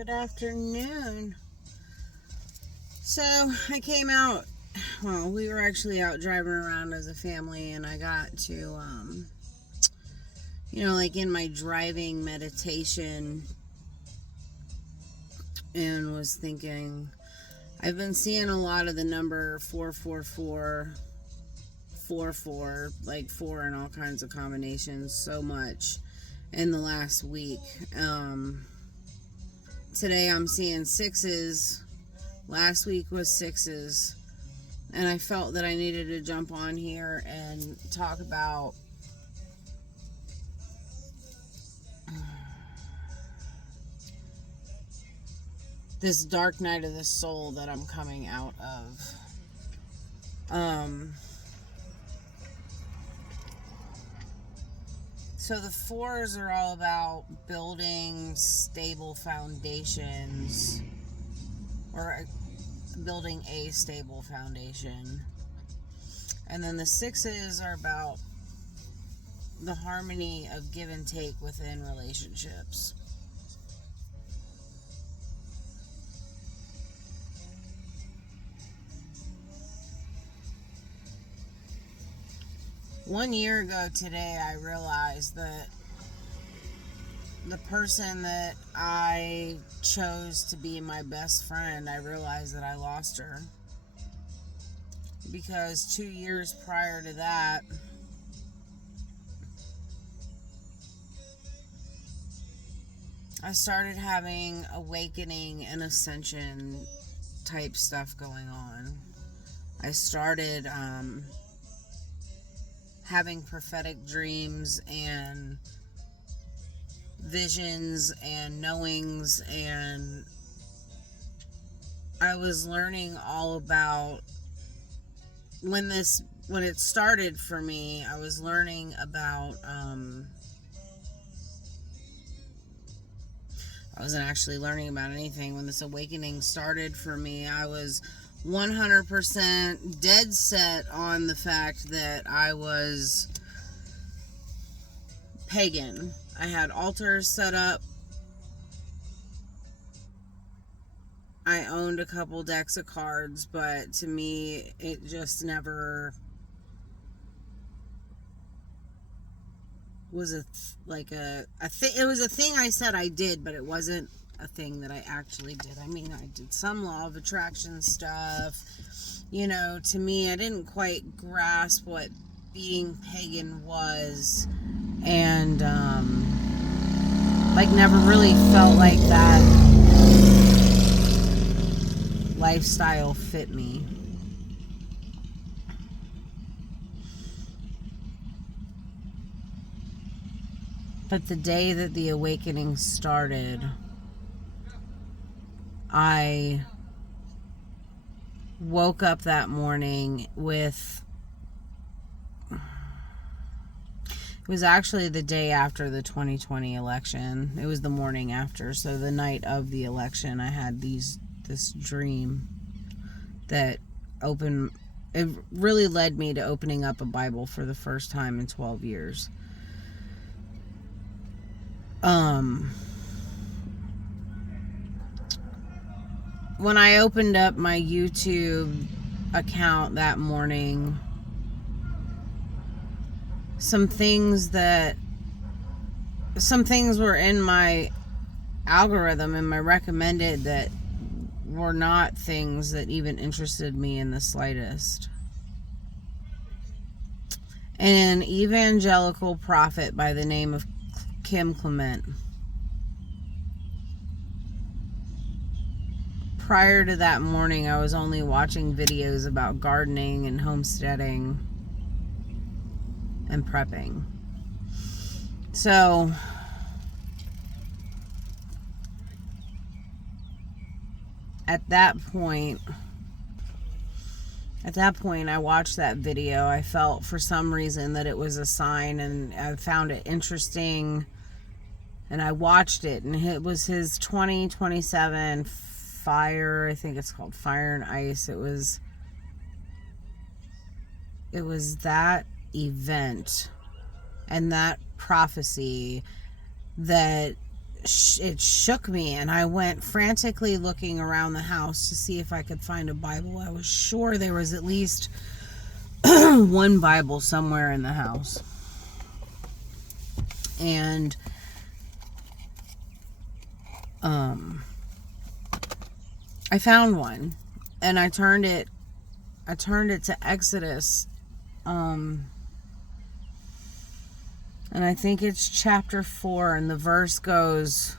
Good afternoon. So I came out, well, we were actually out driving around as a family, and I got to, like in my driving meditation, and was thinking, I've been seeing a lot of the number 444, 44, like 4 in all kinds of combinations so much in the last week. Today I'm seeing sixes. Last week was sixes. And I felt that I needed to jump on here and talk about this dark night of the soul that I'm coming out of. So the fours are all about building stable foundations, or building a stable foundation. And then the sixes are about the harmony of give and take within relationships. One year ago today, I realized that the person that I chose to be my best friend, I realized that I lost her. Because 2 years prior to that, I started having awakening and ascension type stuff going on. I started having prophetic dreams and visions and knowings, and I was learning all about when it started for me. I was learning about I wasn't actually learning about anything. When this awakening started for me, I was 100% dead set on the fact that I was pagan. I had altars set up. I owned a couple decks of cards, but to me, it just never was a thing. It was a thing I said I did, but it wasn't a thing that I actually did. I mean, I did some law of attraction stuff. To me, I didn't quite grasp what being pagan was, and never really felt like that lifestyle fit me. But the day that the awakening started, I woke up that morning with... It was actually the day after the 2020 election. It was the morning after. So the night of the election, I had this dream that it really led me to opening up a Bible for the first time in 12 years. When I opened up my YouTube account that morning, some things were in my algorithm and my recommended that were not things that even interested me in the slightest. An evangelical prophet by the name of Kim Clement. Prior to that morning, I was only watching videos about gardening and homesteading and prepping. So at that point, I watched that video. I felt for some reason that it was a sign, and I found it interesting, and I watched it, and it was his 2027 fire. I think it's called Fire and Ice. It was that event and that prophecy that it shook me, and I went frantically looking around the house to see if I could find a Bible. I was sure there was at least one Bible somewhere in the house. And I found one, and I turned it to Exodus, and I think it's chapter 4, and the verse goes,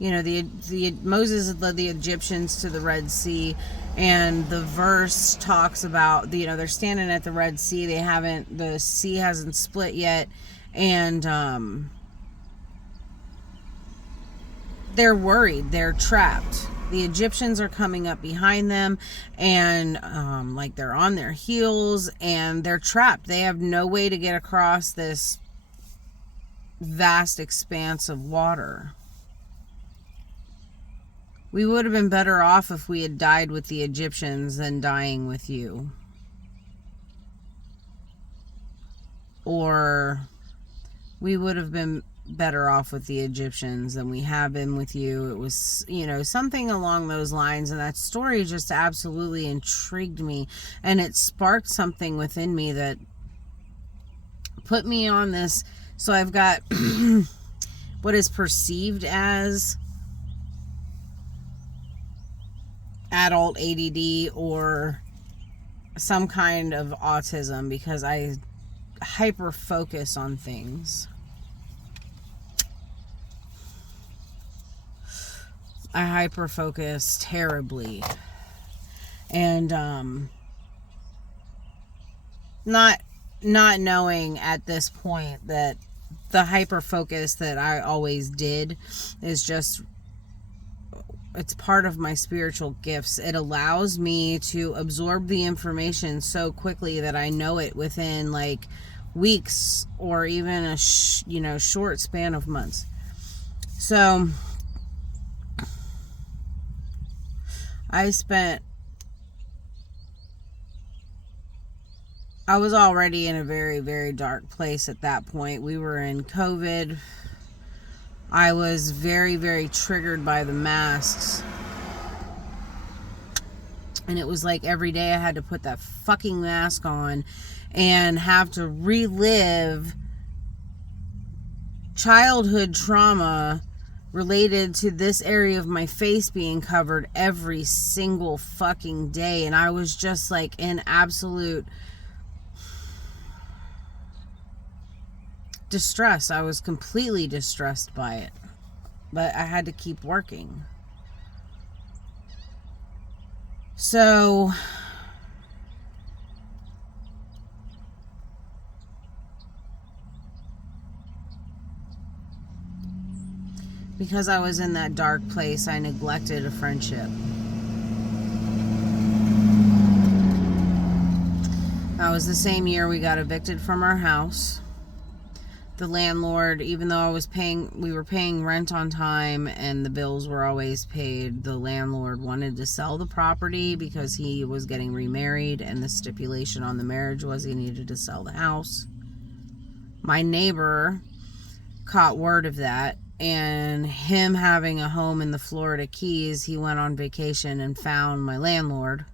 Moses led the Egyptians to the Red Sea, and the verse talks about, they're standing at the Red Sea. The sea hasn't split yet, and they're worried. They're trapped. The Egyptians are coming up behind them, and they're on their heels, and they're trapped. They have no way to get across this vast expanse of water. We would have been better off if we had died with the Egyptians than dying with you. Or we would have been better off with the Egyptians than we have been with you. It was, something along those lines. And that story just absolutely intrigued me. And it sparked something within me that put me on this. So I've got what is perceived as adult ADD or some kind of autism, because I hyper focus on things. I hyper focus terribly, and not knowing at this point that the hyper focus that I always did is just, it's part of my spiritual gifts. It allows me to absorb the information so quickly that I know it within weeks or even a short span of months. So I was already in a very, very dark place at that point. We were in COVID. I was very, very triggered by the masks. And it was like every day I had to put that fucking mask on and have to relive childhood trauma related to this area of my face being covered every single fucking day. And I was just in absolute distress. I was completely distressed by it, but I had to keep working. So because I was in that dark place, I neglected a friendship. That was the same year we got evicted from our house. The landlord, even though we were paying rent on time and the bills were always paid, the landlord wanted to sell the property because he was getting remarried, and the stipulation on the marriage was he needed to sell the house. My neighbor caught word of that, and him having a home in the Florida Keys, he went on vacation and found my landlord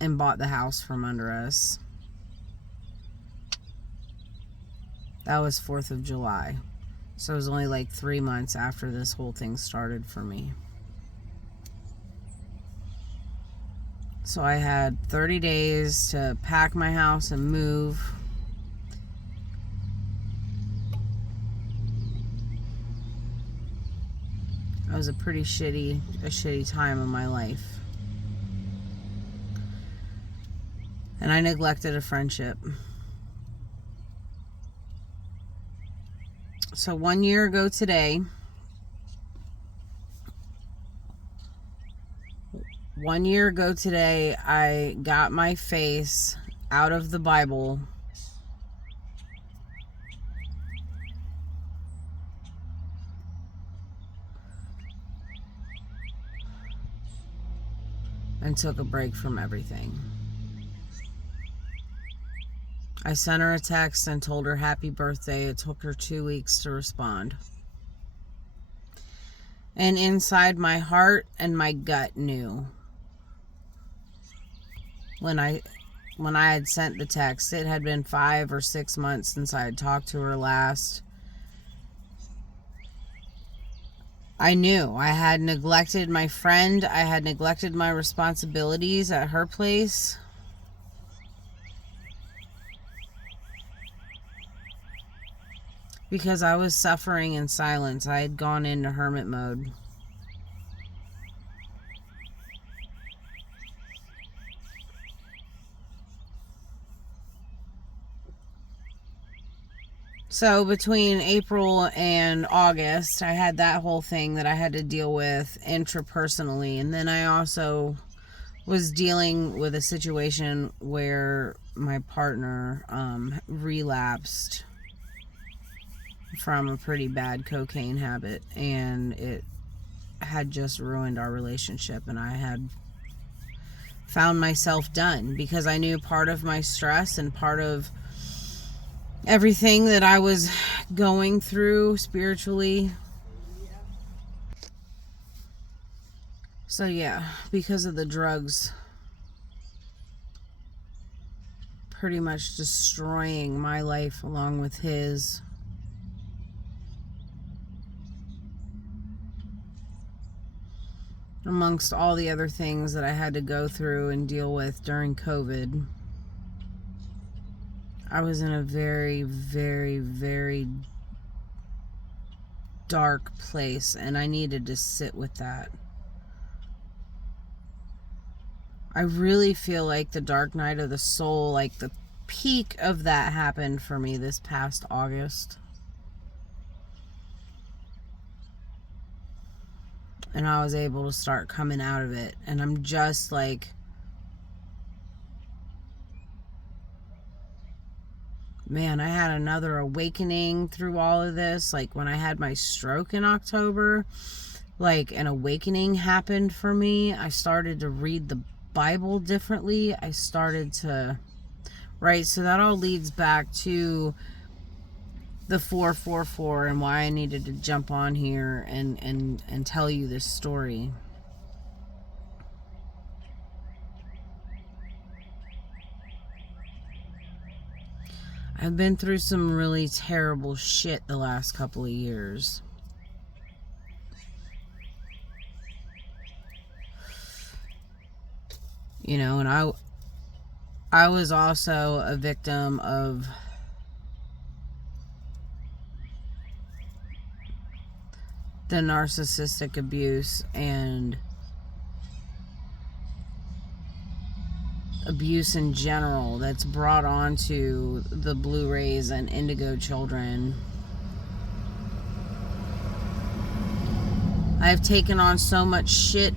and bought the house from under us. That was 4th of July. So it was only 3 months after this whole thing started for me. So I had 30 days to pack my house and move. It was a pretty shitty time in my life. And I neglected a friendship. So 1 year ago today, I got my face out of the Bible and took a break from everything. I sent her a text and told her happy birthday. It took her 2 weeks to respond. And inside my heart and my gut knew when I had sent the text. It had been 5 or 6 months since I had talked to her last. I knew I had neglected my friend. I had neglected my responsibilities at her place. Because I was suffering in silence. I had gone into hermit mode. So between April and August, I had that whole thing that I had to deal with intrapersonally. And then I also was dealing with a situation where my partner relapsed from a pretty bad cocaine habit, and it had just ruined our relationship, and I had found myself done because I knew part of my stress and part of everything that I was going through spiritually. So yeah, because of the drugs pretty much destroying my life along with his, amongst all the other things that I had to go through and deal with during COVID, I was in a very, very, very dark place, and I needed to sit with that. I really feel like the dark night of the soul, like the peak of that happened for me this past August. And I was able to start coming out of it. And I'm just like, man, I had another awakening through all of this. Like when I had my stroke in October, like an awakening happened for me. I started to read the Bible differently. I started to, right? So that all leads back to the 444 and why I needed to jump on here and tell you this story. I've been through some really terrible shit the last couple of years. You know, and I was also a victim of the narcissistic abuse and abuse in general that's brought on to the blue rays and indigo children. I've taken on so much shit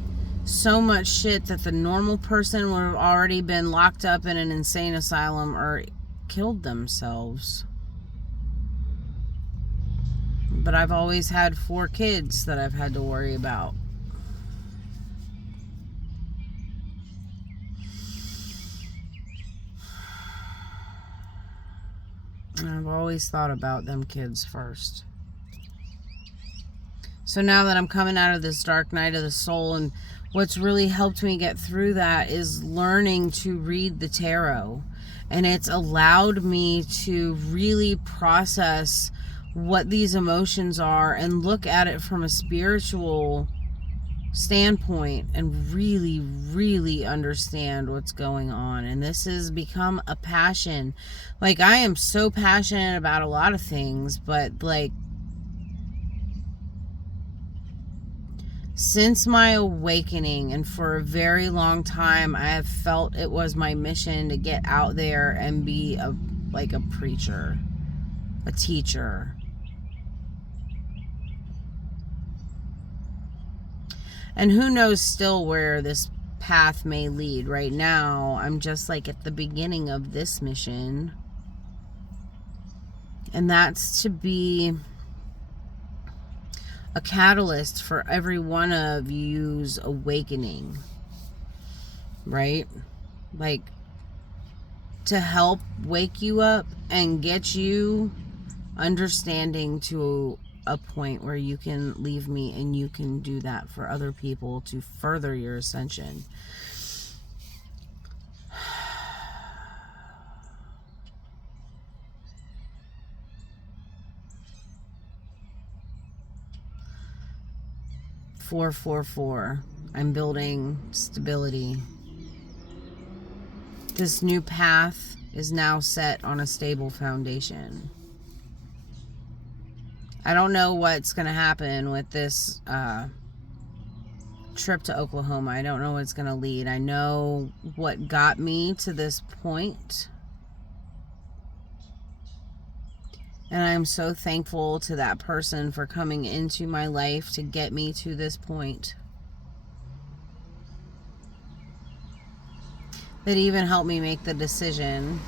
that the normal person would have already been locked up in an insane asylum or killed themselves. But I've always had 4 kids that I've had to worry about. And I've always thought about them kids first. So now that I'm coming out of this dark night of the soul, and what's really helped me get through that is learning to read the tarot. And it's allowed me to really process what these emotions are and look at it from a spiritual standpoint and really, really understand what's going on. And this has become a passion. Like, I am so passionate about a lot of things, but like, since my awakening, and for a very long time, I have felt it was my mission to get out there and be a preacher, a teacher. And who knows still where this path may lead. Right now, I'm just like at the beginning of this mission. And that's to be a catalyst for every one of you's awakening. Right? Like, to help wake you up and get you understanding to a point where you can leave me and you can do that for other people to further your ascension. "444. I'm building stability. This new path is now set on a stable foundation." I don't know what's going to happen with this trip to Oklahoma. I don't know what's going to lead. I know what got me to this point. And I'm so thankful to that person for coming into my life to get me to this point. That even helped me make the decision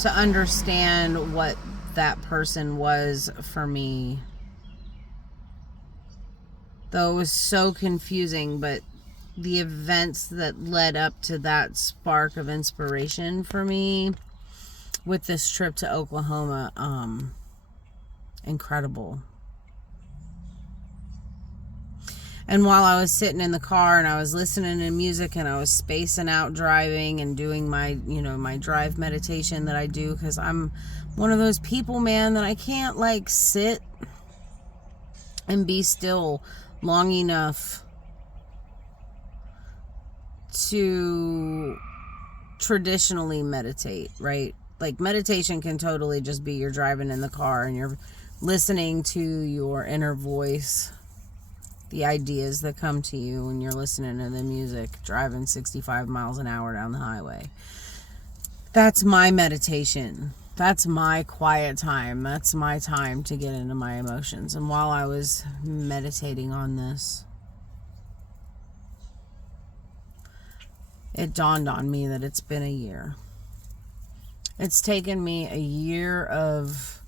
to understand what that person was for me. Though it was so confusing, but the events that led up to that spark of inspiration for me with this trip to Oklahoma, incredible. And while I was sitting in the car and I was listening to music and I was spacing out driving and doing my, my drive meditation that I do, because I'm one of those people, man, that I can't like sit and be still long enough to traditionally meditate, right? Like meditation can totally just be you're driving in the car and you're listening to your inner voice, the ideas that come to you when you're listening to the music, driving 65 miles an hour down the highway. That's my meditation. That's my quiet time. That's my time to get into my emotions. And while I was meditating on this, it dawned on me that it's been a year. It's taken me a year of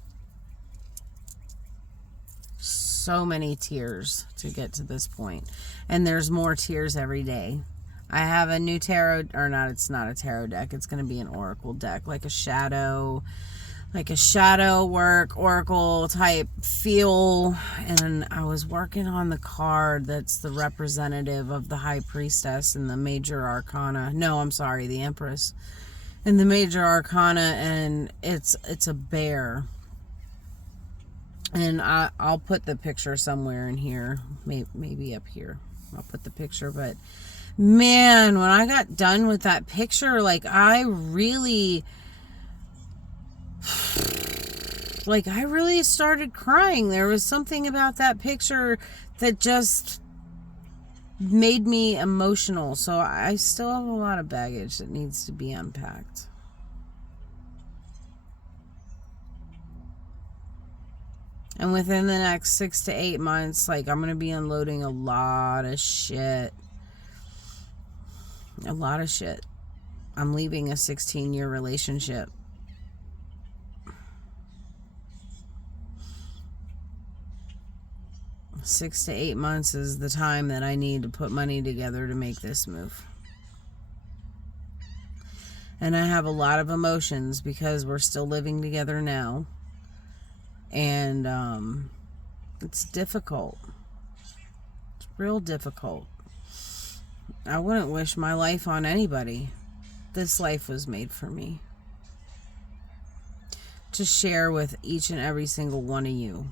so many tears to get to this point. And there's more tears every day. I have a new tarot, or not, it's not a tarot deck. It's going to be an oracle deck, like a shadow work, oracle type feel. And I was working on the card that's the representative of the High Priestess and the Major Arcana. No, I'm sorry, the Empress. And the Major Arcana, and it's a bear. And I'll put the picture somewhere in here, maybe up here. I'll put the picture, but man, when I got done with that picture, like I really started crying. There was something about that picture that just made me emotional. So I still have a lot of baggage that needs to be unpacked. And within the next 6 to 8 months, like I'm going to be unloading a lot of shit. A lot of shit. I'm leaving a 16-year relationship. Six to 8 months is the time that I need to put money together to make this move. And I have a lot of emotions because we're still living together now. And it's difficult. It's real difficult. I wouldn't wish my life on anybody. This life was made for me. To share with each and every single one of you.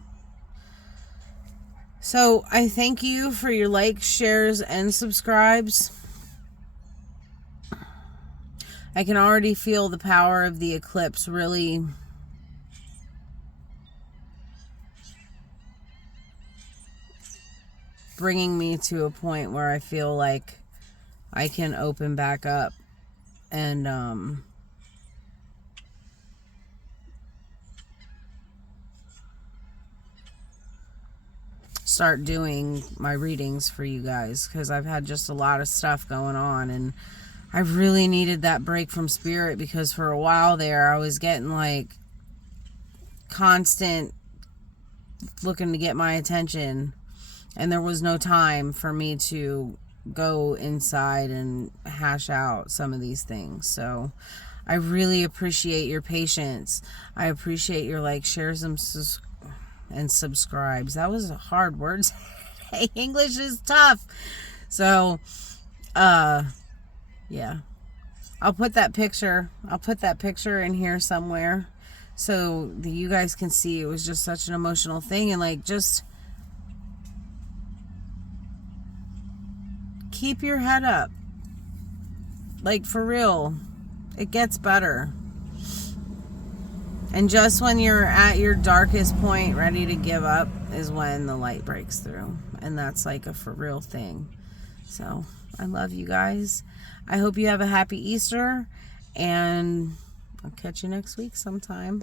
So I thank you for your likes, shares, and subscribes. I can already feel the power of the eclipse really bringing me to a point where I feel like I can open back up and start doing my readings for you guys, because I've had just a lot of stuff going on and I really needed that break from spirit, because for a while there I was getting like constant looking to get my attention, and there was no time for me to go inside and hash out some of these things. So I really appreciate your patience. I appreciate your like, shares, and subscribes. That was a hard word. Hey, English is tough. So, yeah. I'll put that picture in here somewhere so that you guys can see. It was just such an emotional thing, and like, just keep your head up. Like, for real, it gets better. And just when you're at your darkest point, ready to give up, is when the light breaks through. And that's like a for real thing. So I love you guys. I hope you have a happy Easter, and I'll catch you next week sometime.